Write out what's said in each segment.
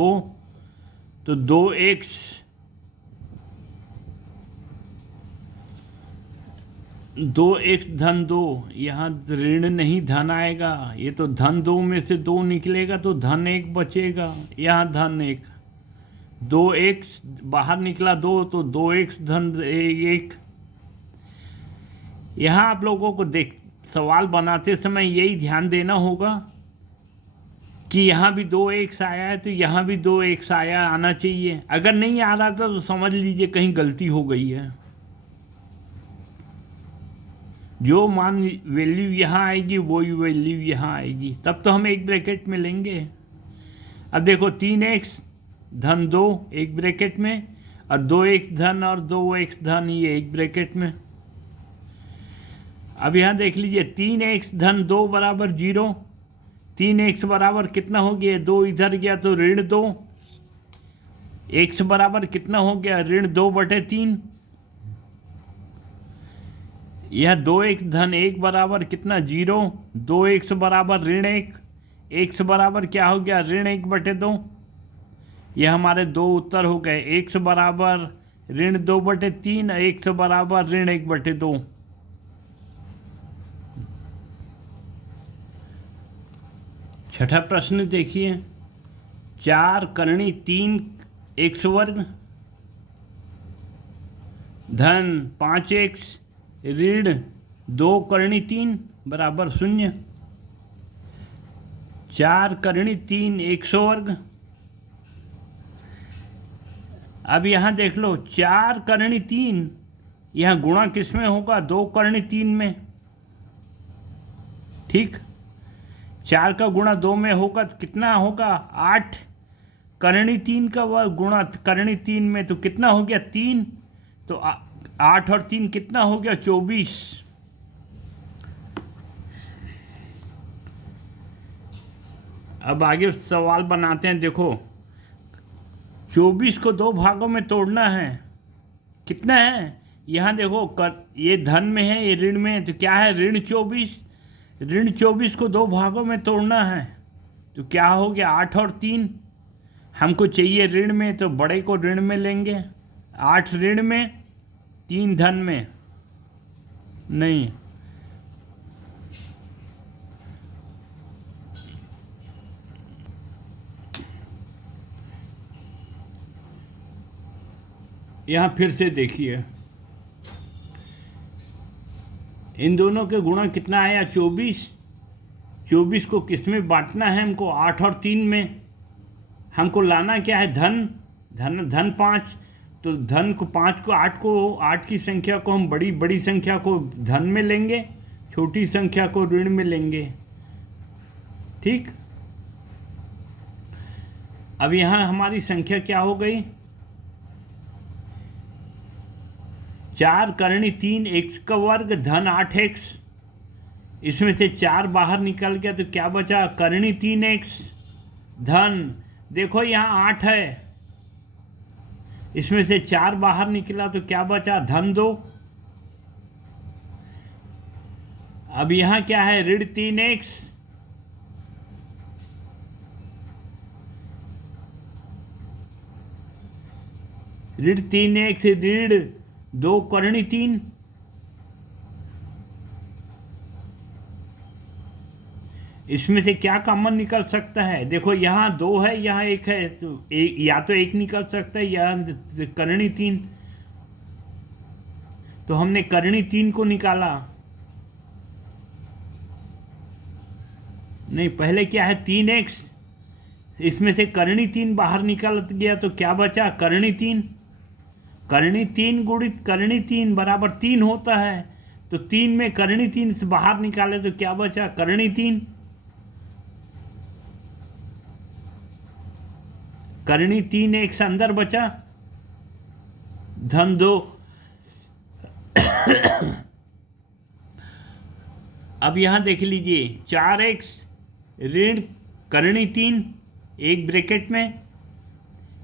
दो, तो 2x धन 2, यहाँ ऋण नहीं धन आएगा, ये तो धन 2 में से 2 निकलेगा तो धन 1 बचेगा, यहाँ धन 1, 2x बाहर निकला 2 तो 2x धन 1। यहाँ आप लोगों को सवाल बनाते समय यही ध्यान देना होगा कि यहाँ भी 2x आया है तो यहाँ भी 2x आना चाहिए। अगर नहीं आ रहा था तो समझ लीजिए कहीं गलती हो गई है। जो मान वैल्यू यहाँ आएगी वही वैल्यू यहाँ आएगी, तब तो हम एक ब्रैकेट में लेंगे। अब देखो 3x धन 2 एक ब्रैकेट में, और 2x धन और 2x धन ये एक ब्रैकेट में। अब यहाँ देख लीजिए 3x धन 2 बराबर 0, 3x बराबर कितना हो गया, 2 इधर गया तो ऋण 2, x बराबर कितना हो गया, ऋण 2/3। यह 2x धन 1 बराबर कितना 0, 2x बराबर ऋण 1, x बराबर क्या हो गया, ऋण 1/2। यह हमारे दो उत्तर हो गए, x बराबर ऋण 2/3, x बराबर ऋण 1/2। छठा प्रश्न देखिए, 4 करणी 3x वर्ग धन 5x ऋण 2 करणी 3 बराबर 0। 4 करणी 3x वर्ग। अब यहाँ देख लो 4 करणी 3, यहाँ गुणा किस में होगा, 2 करणी 3 में। ठीक, 4 का गुणा 2 में होगा तो कितना होगा, 8 करणी 3 का वर्ग गुणा करणी 3 में तो कितना हो गया 3, तो 8 और 3 कितना हो गया 24। अब आगे सवाल बनाते हैं। देखो 24 को 2 भागों में तोड़ना है, कितना है, यहाँ देखो ये धन में है ये ऋण में है, तो क्या है ऋण 24, ऋण 24 को 2 भागों में तोड़ना है तो क्या हो गया 8 और 3। हमको चाहिए ऋण में तो बड़े को ऋण में लेंगे, 8 ऋण में 3 धन में, नहीं यहाँ फिर से देखिए इन दोनों के गुणा कितना आया 24, 24 को किस में बांटना है हमको, 8 और 3 में। हमको लाना क्या है धन 5, तो धन को 5 को 8 की संख्या को हम बड़ी संख्या को धन में लेंगे, छोटी संख्या को ऋण में लेंगे। ठीक, अब यहाँ हमारी संख्या क्या हो गई, 4 करणी 3x का वर्ग धन 8x, इसमें से 4 बाहर निकल गया तो क्या बचा, करणी 3x धन, देखो यहाँ 8 है, इसमें से 4 बाहर निकला तो क्या बचा धन 2। अब यहाँ क्या है ऋण 3x, ऋण 3x ऋण 2 करणी 3, इसमें से क्या कॉमन निकल सकता है, देखो यहाँ 2 है यहाँ 1 है, तो या तो 1 निकल सकता है या करणी 3, तो हमने करणी 3 को निकाला। नहीं, पहले क्या है 3x, इसमें से करणी 3 बाहर निकल गया तो क्या बचा करणी 3, करणी 3 गुणित करणी 3 बराबर 3 होता है, तो 3 में करणी 3 से बाहर निकाले तो क्या बचा करणी 3, करणी 3x अंदर बचा धन 2। अब यहाँ देख लीजिए 4x ऋण करणी 3 एक ब्रैकेट में,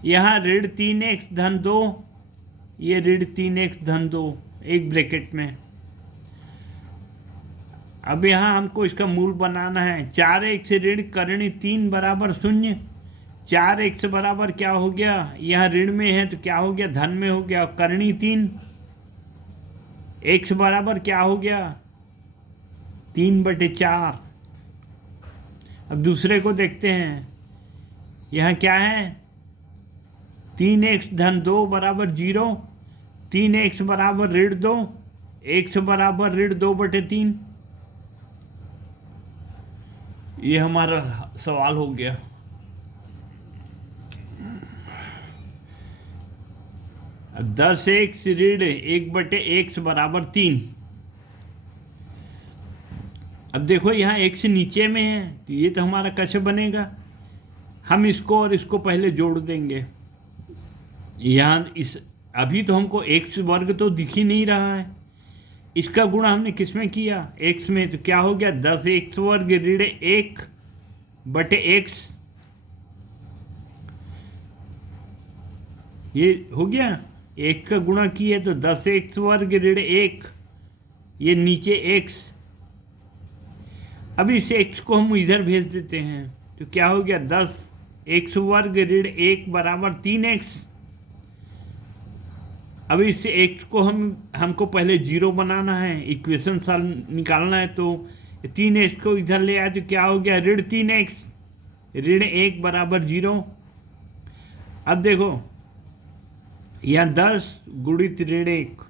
यहाँ ऋण 3x धन 2, ये ऋण 3x धन 2 एक ब्रैकेट में। अब यहाँ हमको इसका मूल बनाना है, 4x ऋण करणी 3 बराबर 0, 4x बराबर क्या हो गया, यहाँ ऋण में है तो क्या हो गया, धन में हो गया। करनी 3, x बराबर क्या हो गया, 3/4। अब दूसरे को देखते हैं, यहाँ क्या है, 3x धन 2 बराबर 0, 3x बराबर ऋण 2, x बराबर ऋण 2/3। ये हमारा सवाल हो गया। अब 10x ऋण 1/x बराबर 3। अब देखो यहाँ x नीचे में है तो ये तो हमारा कैसे बनेगा, हम इसको और इसको पहले जोड़ देंगे। यहाँ इस अभी तो हमको x वर्ग तो दिख ही नहीं रहा है, इसका गुणा हमने किस में किया, x में, तो क्या हो गया 10x वर्ग ऋण 1/x। ये हो गया, 1 का गुणा किया तो 10x वर्ग ऋण 1, ये नीचे x। अब इस x को हम इधर भेज देते हैं तो क्या हो गया, 10x वर्ग ऋण 1 बराबर 3x। अब इस x को हमको पहले 0 बनाना है, इक्वेशन सॉल्व निकालना है, तो 3x को इधर ले आए तो क्या हो गया, ऋण 3x ऋण 1 बराबर 0। अब देखो यहाँ 10 गुणित ऋण 1,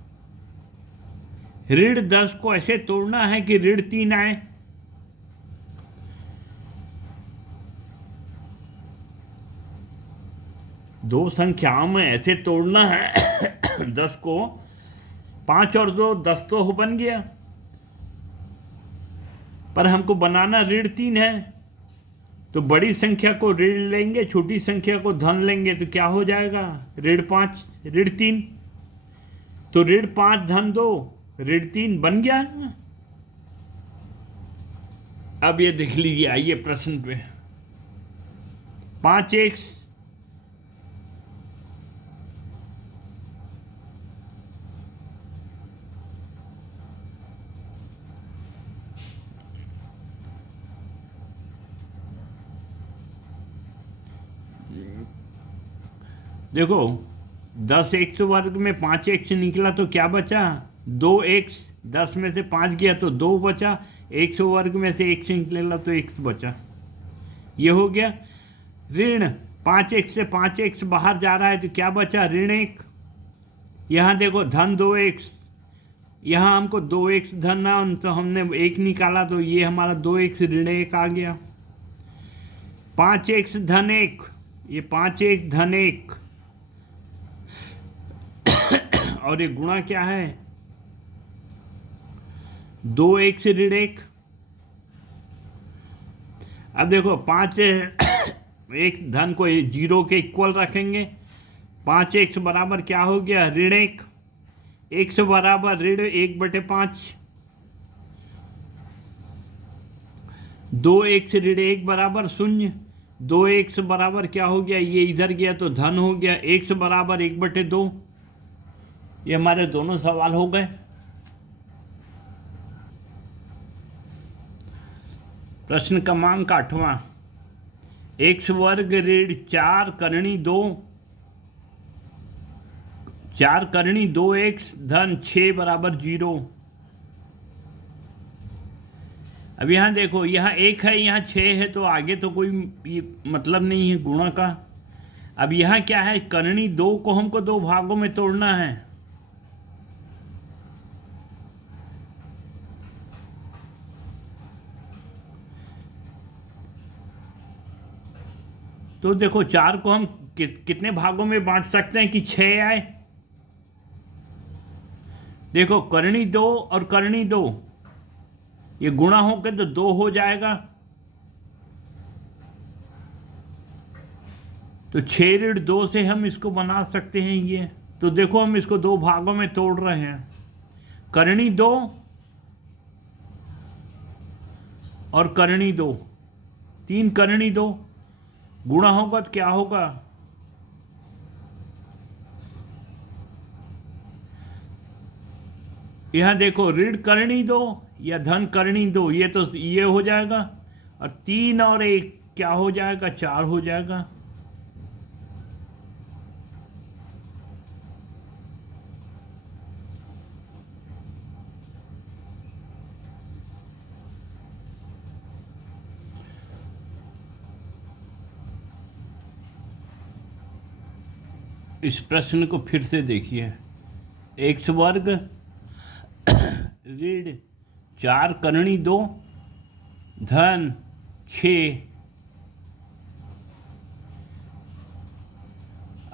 ऋण 10 को ऐसे तोड़ना है कि ऋण 3 आए। दो संख्याओं में ऐसे तोड़ना है 10 को, 5 और 2 10 तो बन गया, पर हमको बनाना ऋण 3 है, तो बड़ी संख्या को ऋण लेंगे, छोटी संख्या को धन लेंगे, तो क्या हो जाएगा, ऋण 5 ऋण 3, तो ऋण 5 धन 2 ऋण 3 बन गया। अब ये देख लीजिए, आइए प्रश्न पे, 5x देखो 10x वर्ग में 5x निकला तो क्या बचा, 2x, 10 में से 5 गया तो 2 बचा, x वर्ग में से x निकलेगा तो x बचा। ये हो गया। ऋण 5x से 5x बाहर जा रहा है तो क्या बचा, ऋण 1। यहाँ देखो धन 2x, यहाँ हमको 2x धन है तो हमने 1 निकाला तो ये हमारा 2x ऋण 1 आ गया। 5x धन 1, ये 5x धन 1 और ये गुणा क्या है, 2x ऋण 1। अब देखो 5 एक धन को 0 के इक्वल रखेंगे, 5x बराबर क्या हो गया, ऋण 1, x बराबर ऋण 1/5, 2x ऋण 1 बराबर 0, 2x बराबर क्या हो गया, ये इधर गया तो धन हो गया, x बराबर 1/2। ये हमारे दोनों सवाल हो गए। प्रश्न क्रमांक 8वां, x वर्ग ऋण 4 करणी 2, 4 करणी 2x धन 6 बराबर 0। अब यहाँ देखो, यहाँ 1 है, यहाँ 6 है, तो आगे तो कोई मतलब नहीं है गुणा का। अब यहाँ क्या है, करणी 2 को हमको 2 भागों में तोड़ना है, तो देखो 4 को हम कितने भागों में बांट सकते हैं कि 6 आए। देखो करणी 2 और करणी 2 ये गुणा होकर तो 2 हो जाएगा, तो 6 ऋण 2 से हम इसको बना सकते हैं ये। तो देखो हम इसको 2 भागों में तोड़ रहे हैं, करणी 2 और करणी 2, 3 करणी 2 गुणा होगा तो क्या होगा, यहाँ देखो ऋण करणी 2 या धन करणी 2, ये तो ये हो जाएगा, और 3 और 1 क्या हो जाएगा, 4 हो जाएगा। इस प्रश्न को फिर से देखिए। एक्स वर्ग ऋण 4 करणी 2 धन 6।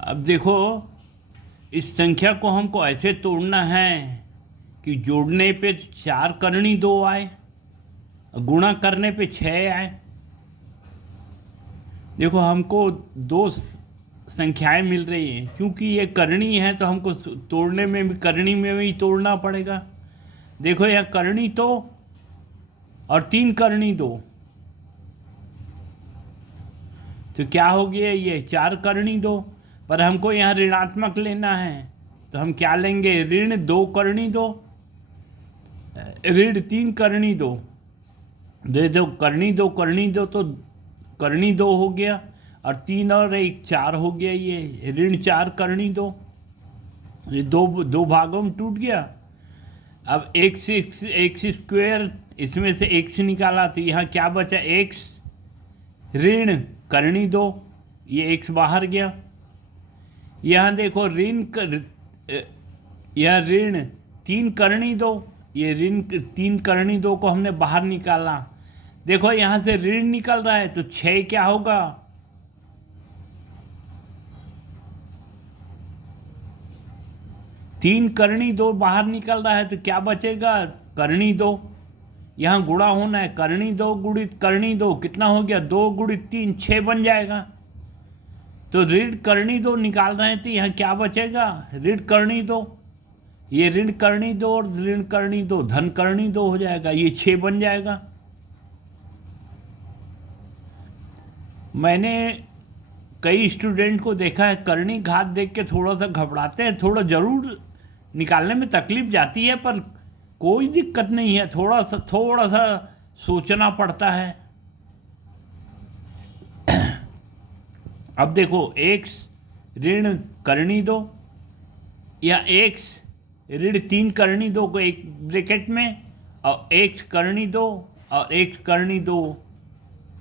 अब देखो इस संख्या को हमको ऐसे तोड़ना है कि जोड़ने पे 4 करणी 2 आए, गुणा करने पे 6 आए। देखो हमको दो संख्याएं मिल रही हैं, क्योंकि ये करणी है तो हमको तोड़ने में भी करणी में भी तोड़ना पड़ेगा। देखो यह करणी तो और 3 करणी 2, तो क्या हो गया, ये 4 करणी 2। पर हमको यहाँ ऋणात्मक लेना है तो हम क्या लेंगे, ऋण 2 करणी 2 ऋण 3 करणी 2। दे दो करणी 2 करणी 2 तो करणी 2 हो गया, और 3 और 1 4 हो गया। ये ऋण 4 करणी 2, ये दो भागों में टूट गया। अब एक्स स्क्वायर, इसमें से एक्स निकाला तो यहाँ क्या बचा, एक्स ऋण करणी 2, ये एक्स बाहर गया। यहाँ देखो यह ऋण 3 करणी 2, ये ऋण 3 करणी 2 को हमने बाहर निकाला। देखो यहाँ से ऋण निकल रहा है तो 6 क्या होगा, 3 करणी 2 बाहर निकल रहा है तो क्या बचेगा, करणी 2। यहाँ गुणा होना है, करणी 2 गुणित करणी 2 कितना हो गया, 2 गुणित 3 6 बन जाएगा। तो ऋण करणी 2 निकाल रहे हैं तो यहाँ क्या बचेगा, ऋण करणी 2, ये ऋण करणी 2 और ऋण करणी 2 धन करणी 2 हो जाएगा, ये 6 बन जाएगा। मैंने कई स्टूडेंट को देखा है करणी घात देख के थोड़ा सा घबराते हैं, थोड़ा ज़रूर निकालने में तकलीफ जाती है पर कोई दिक्कत नहीं है, थोड़ा सा सोचना पड़ता है। अब देखो एक्स ऋण करणी 2 या एक्स ऋण 3 करणी 2 को एक ब्रैकेट में, और एक्स करणी 2 और एक्स करणी 2,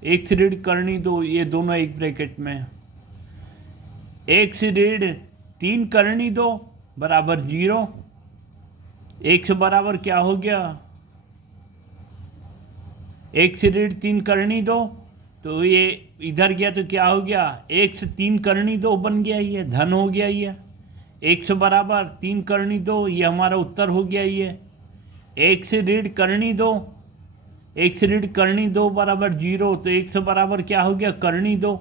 एक्स ऋण करणी 2 ये दोनों एक ब्रैकेट में। एक्स ऋण 3 करणी 2 बराबर 0, एक्स बराबर क्या हो गया, एक्स ऋण 3 करणी 2 तो ये इधर गया तो क्या हो गया, एक्स 3 करणी 2 बन गया, ये धन हो गया। ये एक्स बराबर 3 करणी 2, ये हमारा उत्तर हो गया। ये एक्स ऋण करणी 2, एक्स ऋण करणी 2 बराबर 0, तो एक्स बराबर क्या हो गया, करणी 2।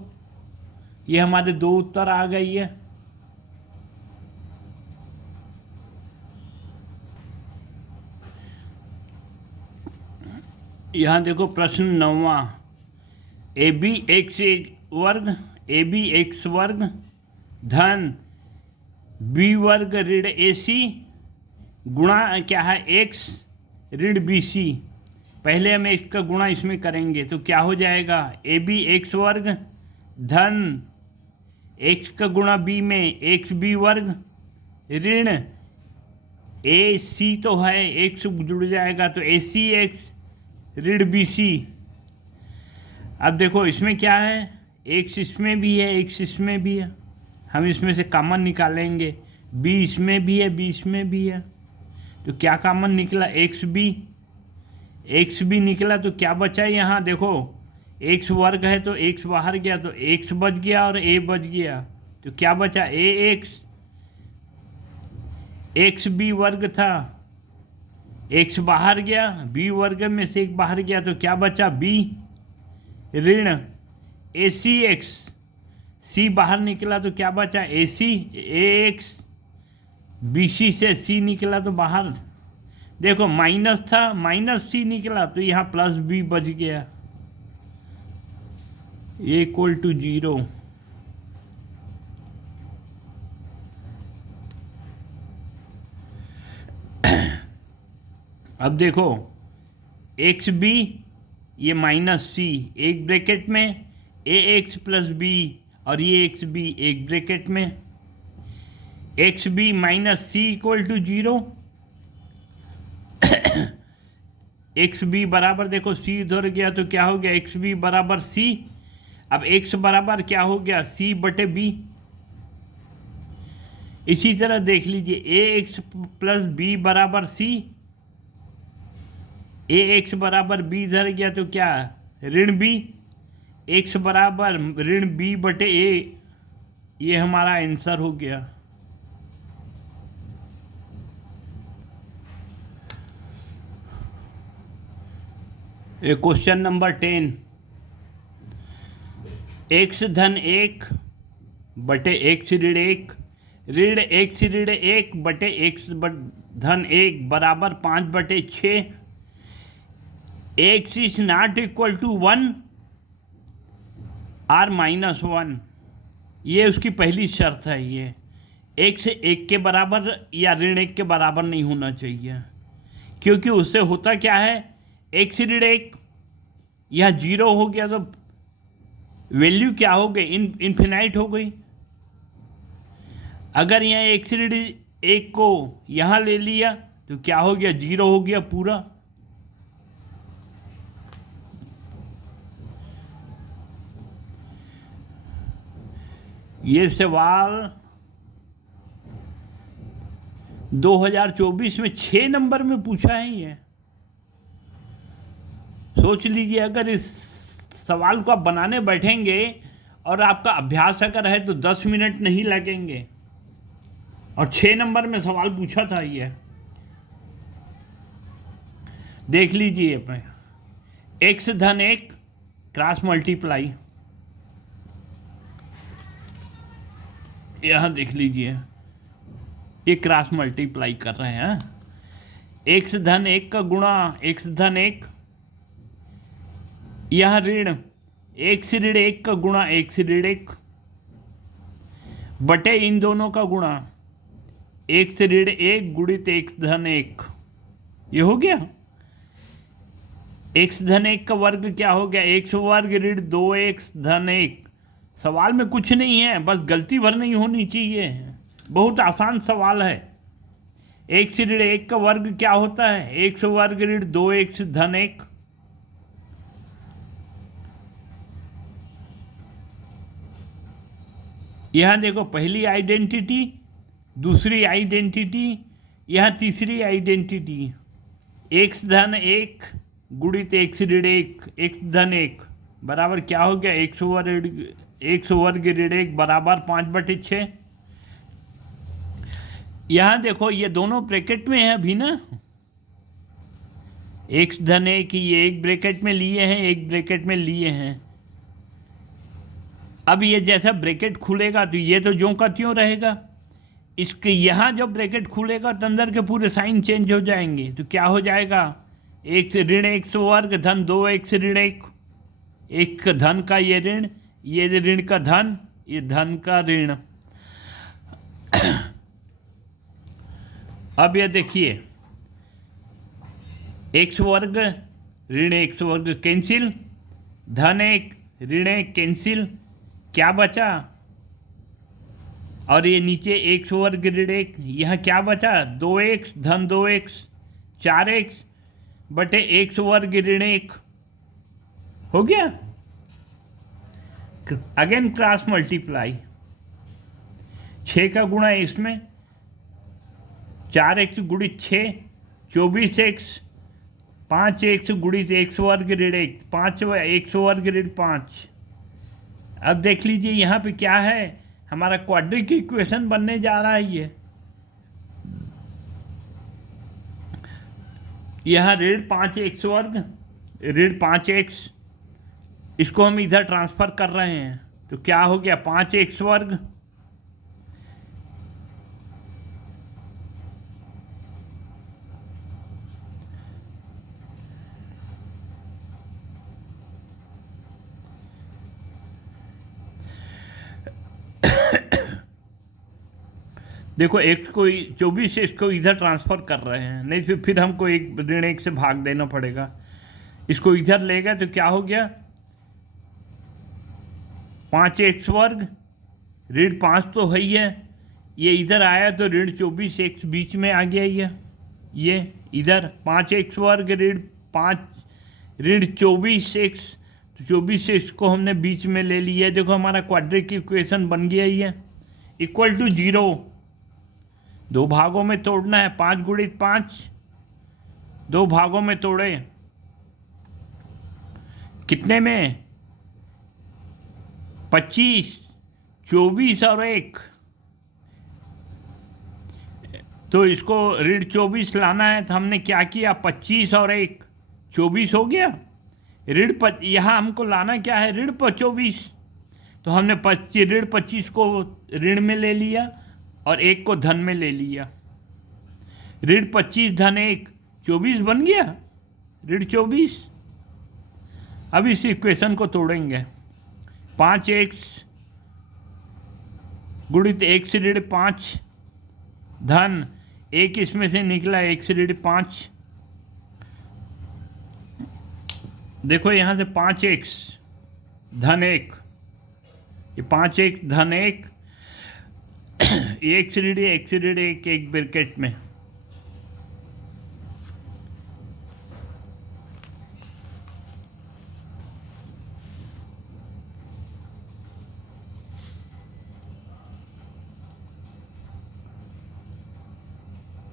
ये हमारे 2 उत्तर आ गई है। यहाँ देखो प्रश्न 9वां, ए बी एक्स वर्ग धन बी वर्ग ऋण ए सी गुणा क्या है, एक्स ऋण बी सी। पहले हम एक्स का गुणा इसमें करेंगे तो क्या हो जाएगा, ए बी एक्स वर्ग धन एक्स का गुणा बी में एक्स बी वर्ग ऋण ए सी तो है, एक्स जुड़ जाएगा तो ए सी एक्स ऋण बी सी। अब देखो इसमें क्या है, एक्स इसमें भी है, एक्स इसमें भी है, हम इसमें से कॉमन निकालेंगे, बी इसमें भी है, बी इसमें भी है, तो क्या कॉमन निकला, एक्स बी निकला। तो क्या बचा यहाँ देखो, एक्स वर्ग है तो एक्स बाहर गया तो एक्स बच गया और ए बच गया, तो क्या बचा, ए एक्स बी वर्ग था, एक्स बाहर गया, बी वर्ग में से एक बाहर गया तो क्या बचा, बी ऋण ए सी एक्स, सी बाहर निकला तो क्या बचा, ए सी ए एक्स, बी सी से सी निकला तो बाहर, देखो माइनस था माइनस सी निकला तो यहाँ प्लस बी बच गया, ए इक्वल टू 0। अब देखो एक्स बी ये माइनस सी एक ब्रैकेट में, ए एक्स प्लस बी और ये एक्स बी एक ब्रैकेट में, x b minus c equal to 0। X b बराबर देखो सी इधर गया तो क्या हो गया, एक्स बी बराबर सी। अब एक्स बराबर क्या हो गया, सी बटे बी। इसी तरह देख लीजिए ए एक्स प्लस बी बराबर सी, ए एक्स बराबर बी इधर गया तो क्या ऋण बी, एक्स बराबर ऋण बी बटे ए, ये हमारा आंसर हो गया। ये क्वेश्चन नंबर 10, एक्स धन 1 बटे एक्स ऋण 1 ऋण एक्स ऋण 1 बटे एक्स धन 1 बराबर 5 बटे 6, x is not equal to 1 or minus 1, ये उसकी पहली शर्त है। ये एक्स 1 के बराबर या ऋण 1 के बराबर नहीं होना चाहिए, क्योंकि उससे होता क्या है, एक्स ऋण 1 यह 0 हो गया तो वैल्यू क्या हो गई, इन्फिनाइट हो गई। अगर यहाँ एक्स ऋण 1 को यहाँ ले लिया तो क्या हो गया, 0 हो गया पूरा। ये सवाल 2024 में 6 नंबर में पूछा है। ये सोच लीजिए, अगर इस सवाल को आप बनाने बैठेंगे और आपका अभ्यास अगर है तो 10 मिनट नहीं लगेंगे, और 6 नंबर में सवाल पूछा था। ये देख लीजिए अपने, एक्स धन 1 क्रॉस मल्टीप्लाई, यहाँ देख लीजिए ये क्रॉस मल्टीप्लाई कर रहे हैं। एक्स धन 1 का गुणा एक्स धन 1, यह ऋण एक्स ऋण 1 का गुणा एक्स ऋण 1 बटे इन दोनों का गुणा एक्स ऋण 1 गुणित एक्स धन 1, ये हो गया। एक्स धन 1 का वर्ग क्या हो गया, एक्स वर्ग ऋण 2x धन 1। सवाल में कुछ नहीं है, बस गलती भर नहीं होनी चाहिए, बहुत आसान सवाल है। एक्स ऋण 1 का वर्ग क्या होता है, एक्स वर्ग ऋण 2x धन 1। यहाँ देखो, पहली आइडेंटिटी, दूसरी आइडेंटिटी, यहाँ तीसरी आइडेंटिटी, एक्स धन 1 गुणित एक्स ऋण 1 एक्स धन 1 बराबर क्या हो गया, एक्स वर्ग ऋण 1 बराबर 5 बटे 6। यहाँ देखो ये दोनों ब्रैकेट में है अभी ना, एक्स धन 1 ये एक ब्रैकेट में लिए हैं, एक ब्रैकेट में लिए हैं। अब ये जैसा ब्रैकेट खुलेगा तो ये तो ज्यों का त्यों रहेगा, इसके यहाँ जब ब्रैकेट खुलेगा तो अंदर के पूरे साइन चेंज हो जाएंगे। तो क्या हो जाएगा, एक्स ऋण एक्स वर्ग धन 2x ऋण 1, एक धन का ये ऋण, ये ऋण का धन, ये धन का ऋण। अब ये देखिए, एक्स वर्ग ऋण एक्स वर्ग कैंसिल, धन 1 ऋण 1 कैंसिल, क्या बचा, और ये नीचे एक्स वर्ग ऋण 1, यहाँ क्या बचा, 2x धन 2x 4x बटे एक्स वर्ग ऋण 1 हो गया। अगेन क्रॉस मल्टीप्लाई, 6 का गुणा इसमें, 4x गुणित 6 24x, 5x गुणित एक्स वर्ग ऋण 1 5 एक्स वर्ग ऋण 5। अब देख लीजिए यहाँ पे क्या है, हमारा क्वाड्रिक इक्वेशन बनने जा रहा है। ये यहाँ ऋण 5x वर्ग ऋण 5x, इसको हम इधर ट्रांसफर कर रहे हैं तो क्या हो गया, 5x वर्ग देखो x को 24 से इसको इधर ट्रांसफ़र कर रहे हैं, नहीं तो फिर हमको एक ऋण 1 से भाग देना पड़ेगा। इसको इधर लेगा तो क्या हो गया, 5x वर्ग ऋण 5 तो है ही है, ये इधर आया तो ऋण 24x बीच में आ गया। ये इधर 5x वर्ग ऋण 5 ऋण 24x, तो 24x को हमने बीच में ले लिया। देखो हमारा क्वाड्रिक इक्वेशन बन गया, ये इक्वल टू 0। दो भागों में तोड़ना है, 5 गुणित 5, दो भागों में तोड़े, कितने में? 25, 24 और 1। तो इसको ऋण 24 लाना है, तो हमने क्या किया? 25 और 1 24 हो गया। यहाँ हमको लाना क्या है? ऋण 24। तो हमने ऋण 25 को ऋण में ले लिया और 1 को धन में ले लिया। ऋण 25 धन 1 24 बन गया, ऋण 24। अब इस इक्वेशन को तोड़ेंगे। 5x गुणित 1 से ऋण 5 धन 1, इसमें से निकला 1 से ऋण 5। देखो यहाँ से 5x धन 1, ये 5x धन 1, 1 से ऋण 1 से ऋण 1, एक ब्रैकेट में।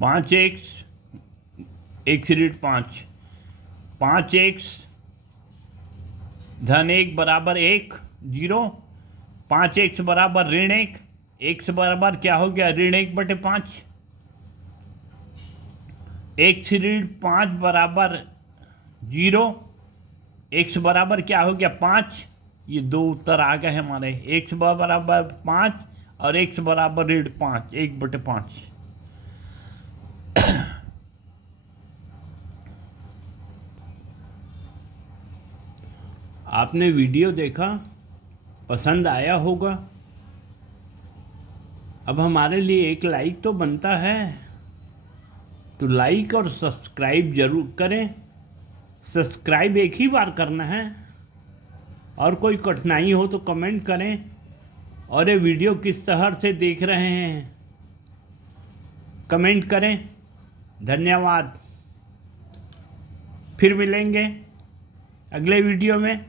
पाँच एक्स, 1 से ऋण 5, 5x धन 1 बराबर 1 0, 5x बराबर ऋण 1, x बराबर क्या हो गया? ऋण 1/5। 1 से ऋण 5 बराबर 0, x बराबर क्या हो गया? 5। ये दो उत्तर आ गए हमारे, x बराबर 5 और x बराबर ऋण 5, 1/5। आपने वीडियो देखा, पसंद आया होगा। अब हमारे लिए एक लाइक तो बनता है, तो लाइक और सब्सक्राइब जरूर करें। सब्सक्राइब एक ही बार करना है, और कोई कठिनाई हो तो कमेंट करें। और ये वीडियो किस तरह से देख रहे हैं कमेंट करें। धन्यवाद। फिर मिलेंगे अगले वीडियो में।